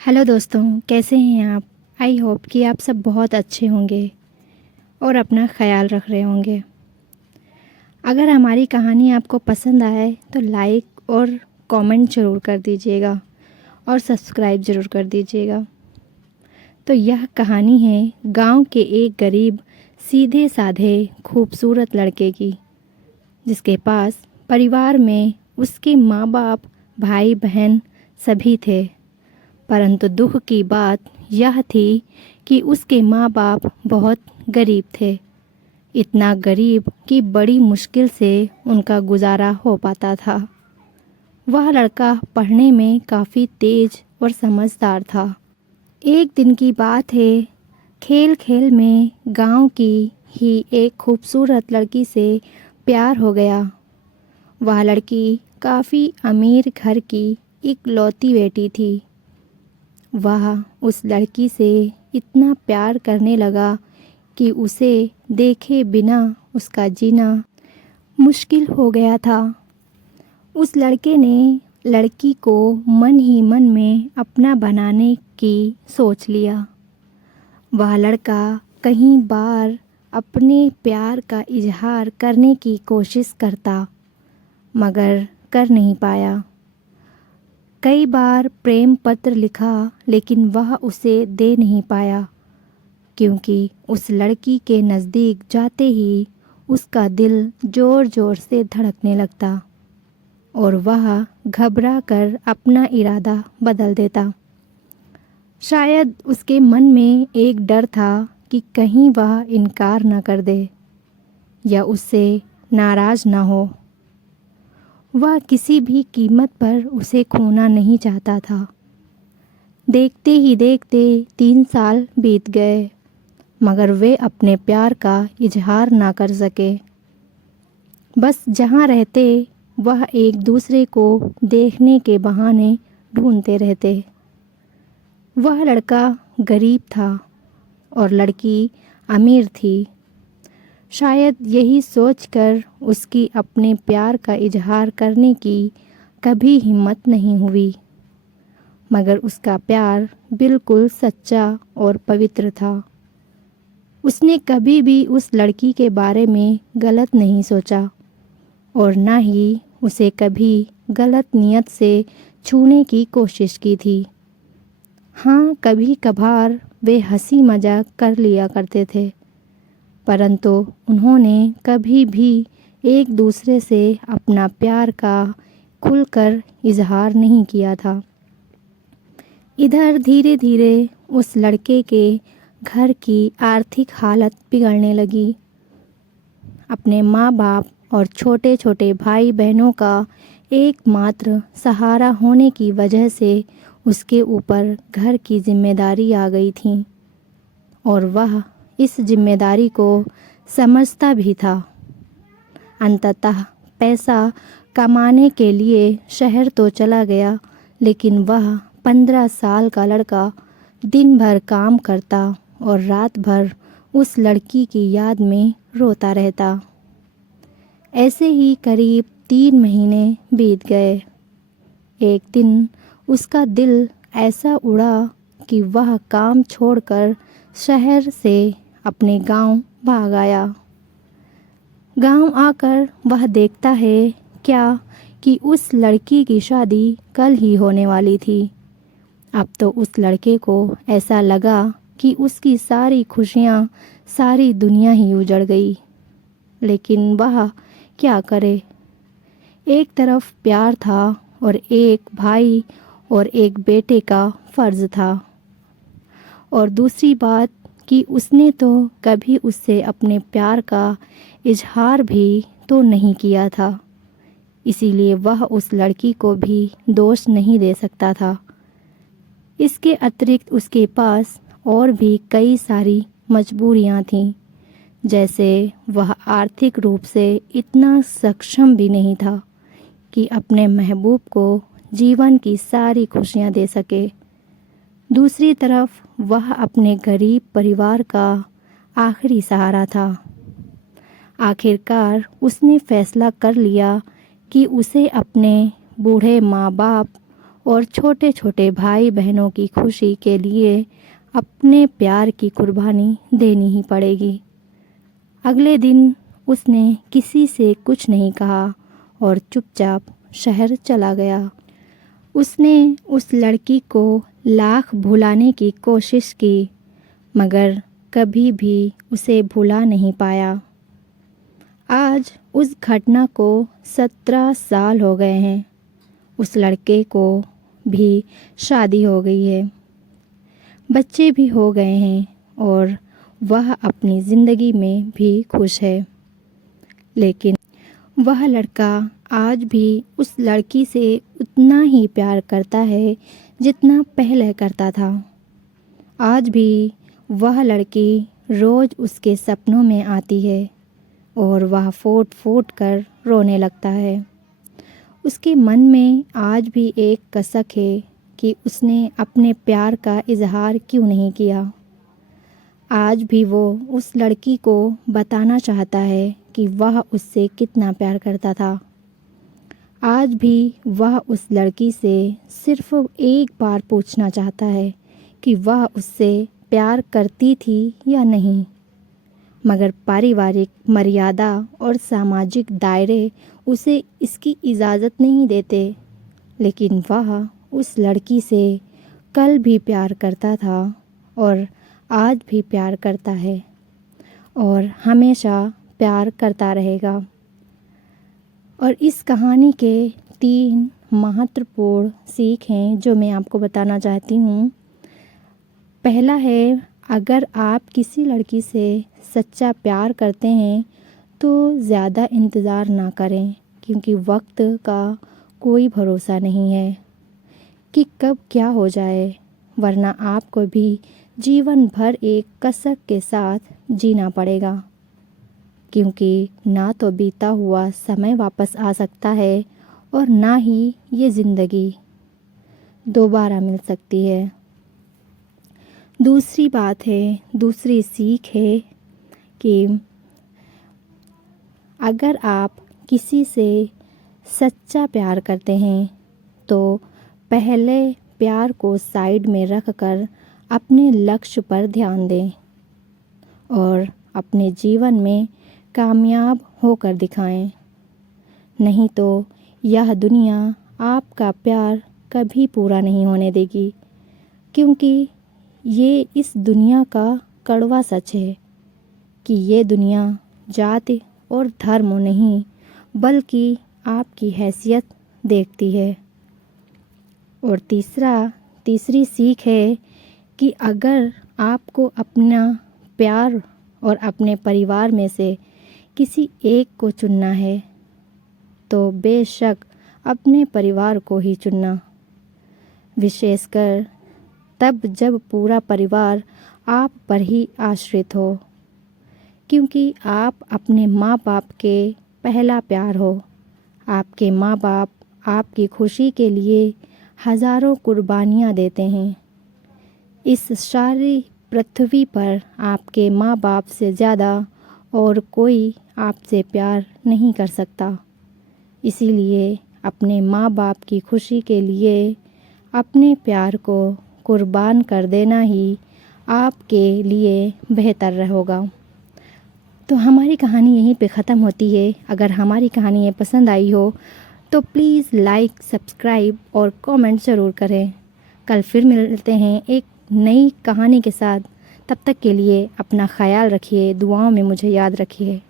Hello दोस्तों, कैसे हैं आप। आई होप कि आप सब बहुत अच्छे होंगे और अपना ख्याल रख रहे होंगे। अगर हमारी कहानी आपको पसंद आए तो लाइक और कमेंट ज़रूर कर दीजिएगा और सब्सक्राइब ज़रूर कर दीजिएगा। तो यह कहानी है गांव के एक गरीब सीधे साधे खूबसूरत लड़के की, जिसके पास परिवार में उसके माँ बाप, भाई बहन सभी थे। परंतु दुख की बात यह थी कि उसके माँ बाप बहुत गरीब थे। इतना गरीब कि बड़ी मुश्किल से उनका गुजारा हो पाता था। वह लड़का पढ़ने में काफ़ी तेज और समझदार था। एक दिन की बात है, खेल खेल में गांव की ही एक खूबसूरत लड़की से प्यार हो गया। वह लड़की काफ़ी अमीर घर की इकलौती बेटी थी। वह उस लड़की से इतना प्यार करने लगा कि उसे देखे बिना उसका जीना मुश्किल हो गया था। उस लड़के ने लड़की को मन ही मन में अपना बनाने की सोच लिया। वह लड़का कई बार अपने प्यार का इजहार करने की कोशिश करता, मगर कर नहीं पाया। कई बार प्रेम पत्र लिखा, लेकिन वह उसे दे नहीं पाया, क्योंकि उस लड़की के नज़दीक जाते ही उसका दिल ज़ोर ज़ोर से धड़कने लगता और वह घबरा कर अपना इरादा बदल देता। शायद उसके मन में एक डर था कि कहीं वह इनकार न कर दे या उससे नाराज़ न हो। वह किसी भी कीमत पर उसे खोना नहीं चाहता था। देखते ही देखते 3 साल बीत गए, मगर वे अपने प्यार का इजहार ना कर सके। बस जहाँ रहते वह एक दूसरे को देखने के बहाने ढूंढते रहते। वह लड़का गरीब था और लड़की अमीर थी। शायद यही सोचकर उसकी अपने प्यार का इजहार करने की कभी हिम्मत नहीं हुई, मगर उसका प्यार बिल्कुल सच्चा और पवित्र था। उसने कभी भी उस लड़की के बारे में गलत नहीं सोचा और न ही उसे कभी गलत नियत से छूने की कोशिश की थी। हाँ, कभी कभार वे हंसी मजाक कर लिया करते थे, परंतु उन्होंने कभी भी एक दूसरे से अपना प्यार का खुलकर इजहार नहीं किया था। इधर धीरे धीरे उस लड़के के घर की आर्थिक हालत बिगड़ने लगी। अपने माँ बाप और छोटे छोटे भाई बहनों का एकमात्र सहारा होने की वजह से उसके ऊपर घर की जिम्मेदारी आ गई थी और वह इस जिम्मेदारी को समझता भी था। अंततः पैसा कमाने के लिए शहर तो चला गया, लेकिन वह 15 साल का लड़का दिन भर काम करता और रात भर उस लड़की की याद में रोता रहता। ऐसे ही करीब 3 महीने बीत गए। एक दिन उसका दिल ऐसा उड़ा कि वह काम छोड़कर शहर से अपने गांव भाग आया। गांव आकर वह देखता है क्या कि उस लड़की की शादी कल ही होने वाली थी। अब तो उस लड़के को ऐसा लगा कि उसकी सारी खुशियां, सारी दुनिया ही उजड़ गई। लेकिन वह क्या करे। एक तरफ प्यार था और एक भाई और एक बेटे का फ़र्ज़ था, और दूसरी बात कि उसने तो कभी उससे अपने प्यार का इजहार भी तो नहीं किया था। इसीलिए वह उस लड़की को भी दोष नहीं दे सकता था। इसके अतिरिक्त उसके पास और भी कई सारी मजबूरियां थीं, जैसे वह आर्थिक रूप से इतना सक्षम भी नहीं था कि अपने महबूब को जीवन की सारी खुशियां दे सके। दूसरी तरफ वह अपने गरीब परिवार का आखिरी सहारा था। आखिरकार उसने फैसला कर लिया कि उसे अपने बूढ़े माँ बाप और छोटे छोटे भाई बहनों की खुशी के लिए अपने प्यार की कुर्बानी देनी ही पड़ेगी। अगले दिन उसने किसी से कुछ नहीं कहा और चुपचाप शहर चला गया। उसने उस लड़की को लाख भुलाने की कोशिश की, मगर कभी भी उसे भुला नहीं पाया। आज उस घटना को 17 साल हो गए हैं। उस लड़के को भी शादी हो गई है, बच्चे भी हो गए हैं और वह अपनी ज़िंदगी में भी खुश है। लेकिन वह लड़का आज भी उस लड़की से उतना ही प्यार करता है जितना पहले करता था। आज भी वह लड़की रोज़ उसके सपनों में आती है और वह फूट फूट कर रोने लगता है। उसके मन में आज भी एक कसक है कि उसने अपने प्यार का इजहार क्यों नहीं किया। आज भी वो उस लड़की को बताना चाहता है कि वह उससे कितना प्यार करता था। आज भी वह उस लड़की से सिर्फ एक बार पूछना चाहता है कि वह उससे प्यार करती थी या नहीं, मगर पारिवारिक मर्यादा और सामाजिक दायरे उसे इसकी इजाज़त नहीं देते। लेकिन वह उस लड़की से कल भी प्यार करता था और आज भी प्यार करता है और हमेशा प्यार करता रहेगा। और इस कहानी के 3 महत्वपूर्ण सीख हैं जो मैं आपको बताना चाहती हूँ। पहला है, अगर आप किसी लड़की से सच्चा प्यार करते हैं तो ज़्यादा इंतज़ार ना करें, क्योंकि वक्त का कोई भरोसा नहीं है कि कब क्या हो जाए, वरना आपको भी जीवन भर एक कसक के साथ जीना पड़ेगा। क्योंकि ना तो बीता हुआ समय वापस आ सकता है और ना ही ये ज़िंदगी दोबारा मिल सकती है। दूसरी बात है, दूसरी सीख है कि अगर आप किसी से सच्चा प्यार करते हैं तो पहले प्यार को साइड में रखकर अपने लक्ष्य पर ध्यान दें और अपने जीवन में कामयाब होकर दिखाएं। नहीं तो यह दुनिया आपका प्यार कभी पूरा नहीं होने देगी, क्योंकि ये इस दुनिया का कड़वा सच है कि ये दुनिया जाति और धर्म नहीं बल्कि आपकी हैसियत देखती है। और तीसरी सीख है कि अगर आपको अपना प्यार और अपने परिवार में से किसी एक को चुनना है तो बेशक अपने परिवार को ही चुनना, विशेषकर तब जब पूरा परिवार आप पर ही आश्रित हो, क्योंकि आप अपने माँ बाप के पहला प्यार हो। आपके माँ बाप आपकी खुशी के लिए हज़ारों कुर्बानियाँ देते हैं। इस सारी पृथ्वी पर आपके माँ बाप से ज़्यादा और कोई आपसे प्यार नहीं कर सकता। इसीलिए अपने माँ बाप की खुशी के लिए अपने प्यार को कुर्बान कर देना ही आपके लिए बेहतर होगा। तो हमारी कहानी यहीं पे ख़त्म होती है। अगर हमारी कहानी ये पसंद आई हो तो प्लीज़ लाइक, सब्सक्राइब और कमेंट ज़रूर करें। कल फिर मिलते हैं एक नई कहानी के साथ। तब तक के लिए अपना ख्याल रखिए, दुआओं में मुझे याद रखिए।